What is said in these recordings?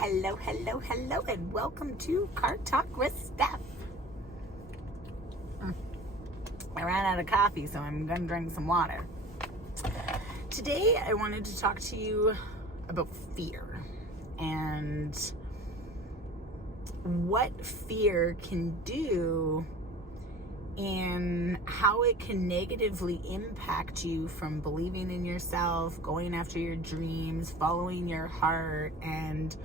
Hello, hello, hello, and welcome to Car Talk with Stef. I ran out of coffee, so I'm going to drink some water. Today, I wanted to talk to you about fear and what fear can do and how it can negatively impact you from believing in yourself, going after your dreams, following your heart, and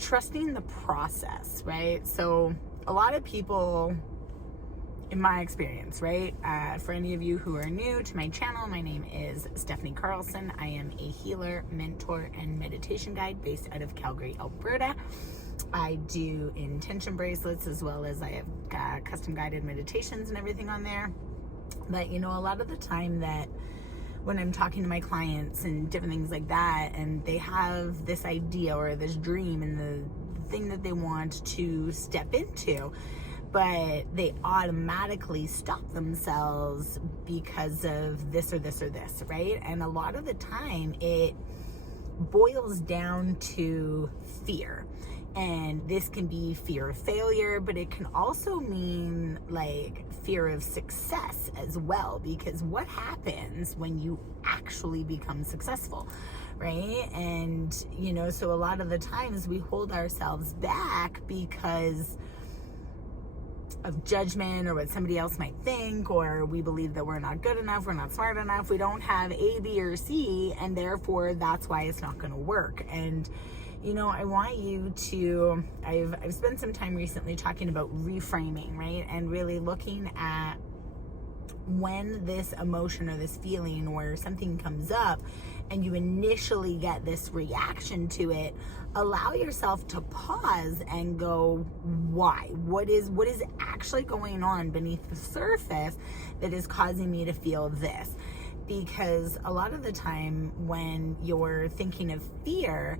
trusting the process, right? So a lot of people, in my experience, right? For any of you who are new to my channel, my name is Stephanie Carlson. I am a healer, mentor, and meditation guide based out of Calgary, Alberta. I do intention bracelets as well as I have custom guided meditations and everything on there. But a lot of the time that when I'm talking to my clients and different things like that, and they have this idea or this dream and the thing that they want to step into, but they automatically stop themselves because of this or this or this, right? And a lot of the time it boils down to fear. And this can be fear of failure, but it can also mean like fear of success as well, because what happens when you actually become successful, right? And, so a lot of the times we hold ourselves back because of judgment or what somebody else might think, or we believe that we're not good enough, we're not smart enough, we don't have A, B, or C, and therefore that's why it's not going to work. And I want you to, I've spent some time recently talking about reframing, right? And really looking at when this emotion or this feeling or something comes up and you initially get this reaction to it, allow yourself to pause and go, why? What is actually going on beneath the surface that is causing me to feel this? Because a lot of the time when you're thinking of fear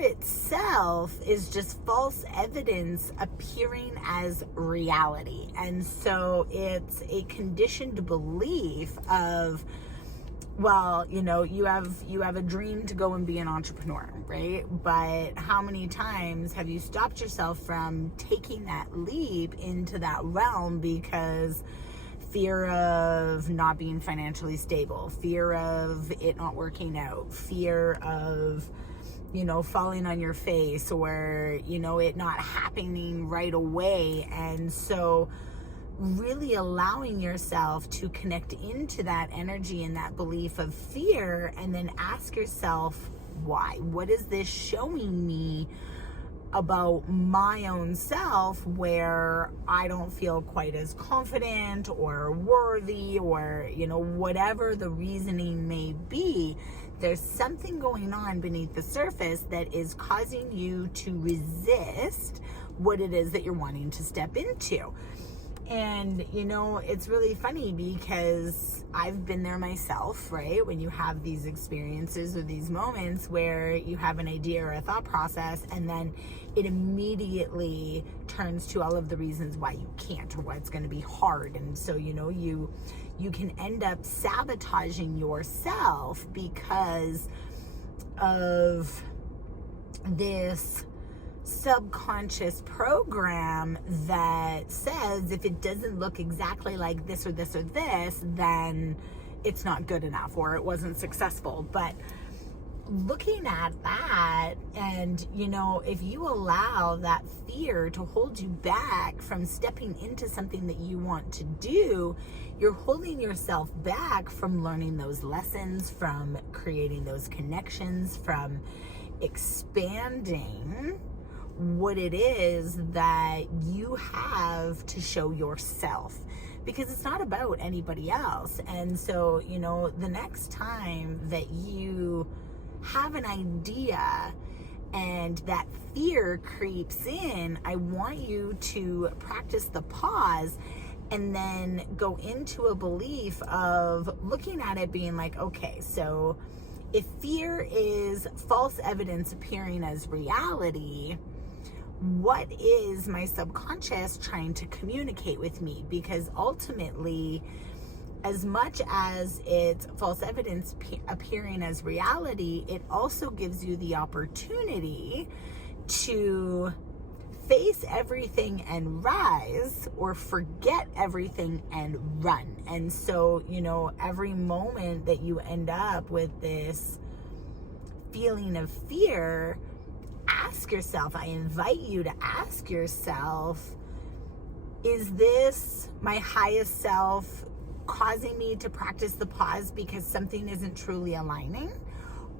itself is just false evidence appearing as reality. And so it's a conditioned belief of, well, you have a dream to go and be an entrepreneur, right? But how many times have you stopped yourself from taking that leap into that realm because fear of not being financially stable, fear of it not working out, fear of falling on your face, or, it not happening right away. And so really allowing yourself to connect into that energy and that belief of fear, and then ask yourself, why? What is this showing me about my own self where I don't feel quite as confident or worthy, or, whatever the reasoning may be? There's something going on beneath the surface that is causing you to resist what it is that you're wanting to step into. And, it's really funny because I've been there myself, right? When you have these experiences or these moments where you have an idea or a thought process, and then it immediately turns to all of the reasons why you can't, or why it's going to be hard. And so, you can end up sabotaging yourself because of this subconscious program that says if it doesn't look exactly like this or this or this, then it's not good enough, or it wasn't successful. But looking at that, and if you allow that fear to hold you back from stepping into something that you want to do, you're holding yourself back from learning those lessons, from creating those connections, from expanding what it is that you have to show yourself, because it's not about anybody else. And so, the next time that you have an idea and that fear creeps in, I want you to practice the pause and then go into a belief of looking at it being like, okay, so if fear is false evidence appearing as reality, what is my subconscious trying to communicate with me? Because ultimately as much as it's false evidence appearing as reality, it also gives you the opportunity to face everything and rise, or forget everything and run. And so, every moment that you end up with this feeling of fear, ask yourself, I invite you to ask yourself, is this my highest self causing me to practice the pause because something isn't truly aligning?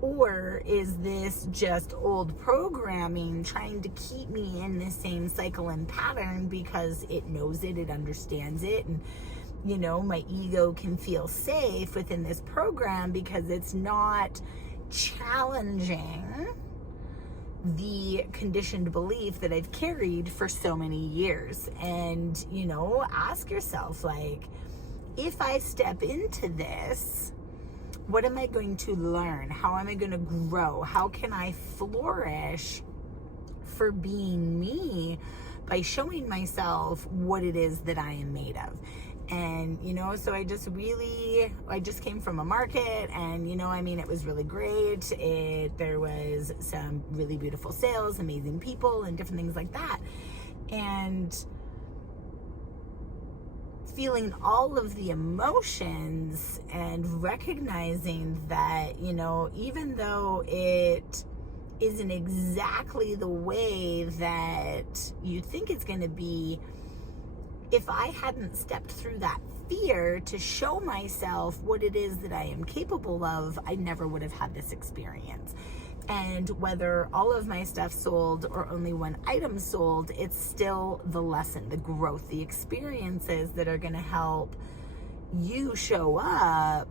Or is this just old programming trying to keep me in the same cycle and pattern because it knows it, it understands it, and my ego can feel safe within this program because it's not challenging the conditioned belief that I've carried for so many years. And, ask yourself, like, if I step into this, what am I going to learn? How am I going to grow? How can I flourish for being me by showing myself what it is that I am made of? And, so I just came from a market, and, it was really great. There was some really beautiful sales, amazing people, and different things like that. And feeling all of the emotions and recognizing that, even though it isn't exactly the way that you think it's going to be, if I hadn't stepped through that fear to show myself what it is that I am capable of, I never would have had this experience. And whether all of my stuff sold or only one item sold, it's still the lesson, the growth, the experiences that are going to help you show up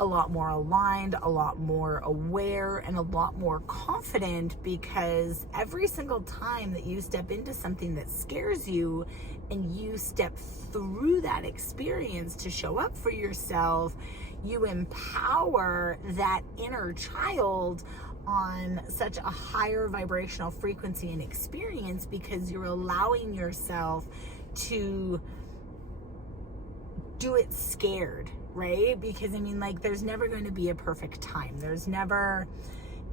a lot more aligned, a lot more aware, and a lot more confident, because every single time that you step into something that scares you and you step through that experience to show up for yourself, you empower that inner child on such a higher vibrational frequency and experience, because you're allowing yourself to do it scared, right? Because there's never going to be a perfect time. There's never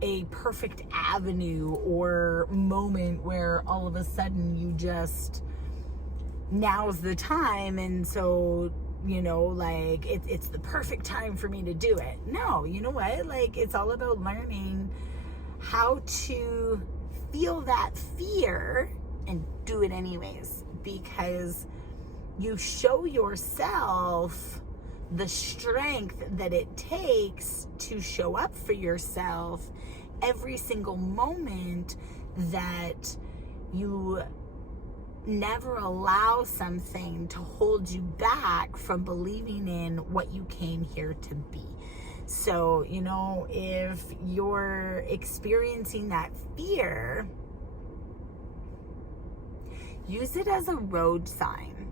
a perfect avenue or moment where all of a sudden you just, now's the time, and so it's the perfect time for me to do it. No, you know what? It's all about learning how to feel that fear and do it anyways, because you show yourself the strength that it takes to show up for yourself every single moment, that you never allow something to hold you back from believing in what you came here to be. So, if you're experiencing that fear, use it as a road sign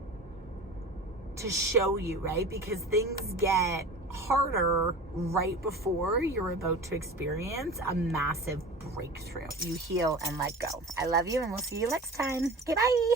to show you, right? Because things get harder right before you're about to experience a massive breakthrough. You heal and let go. I love you, and we'll see you next time. Goodbye.